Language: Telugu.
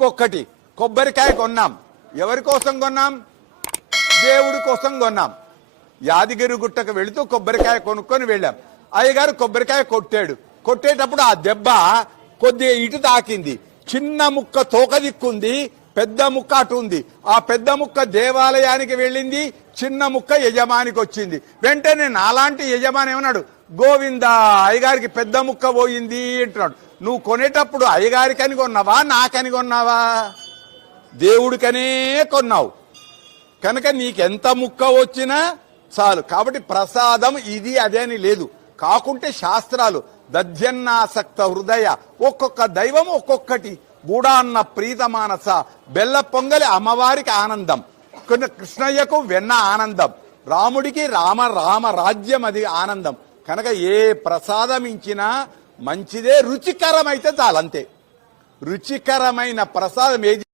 ఒక్కొక్కటి కొబ్బరికాయ కొన్నాం. ఎవరి కోసం కొన్నాం? దేవుడి కోసం కొన్నాం. యాదగిరి గుట్టకు వెళుతూ కొబ్బరికాయ కొనుక్కొని వెళ్ళాం. అయ్యగారు కొబ్బరికాయ కొట్టాడు. కొట్టేటప్పుడు ఆ దెబ్బ కొద్దిగా ఇటు తాకింది. చిన్న ముక్క తోక దిక్కుంది, పెద్ద ముక్క అటు ఉంది. ఆ పెద్ద ముక్క దేవాలయానికి వెళ్ళింది, చిన్న ముక్క యజమానికి వచ్చింది. వెంటనే నాలాంటి యజమాని ఏమన్నాడు, గోవిందా అయ్యగారికి పెద్ద ముక్క పోయింది అంటున్నాడు. నువ్వు కొనేటప్పుడు అయ్యగారికని కొన్నావా, నాకని కొన్నావా? దేవుడికనే కొన్నావు కనుక నీకెంత ముక్క వచ్చినా చాలు. కాబట్టి ప్రసాదం ఇది అదే అని లేదు. కాకుంటే శాస్త్రాలు దధ్యన్నాసక్త హృదయ, ఒక్కొక్క దైవం ఒక్కొక్కటి. బూడాన్న ప్రీత మానస, బెల్ల పొంగలి అమ్మవారికి ఆనందం, కృష్ణయ్యకు వెన్న ఆనందం, రాముడికి రామ రాజ్యం అది ఆనందం. కనుక ఏ ప్రసాదం ఇచ్చినా మంచిదే, రుచికరమైతే చాలంతే. రుచికరమైన ప్రసాదం ఏది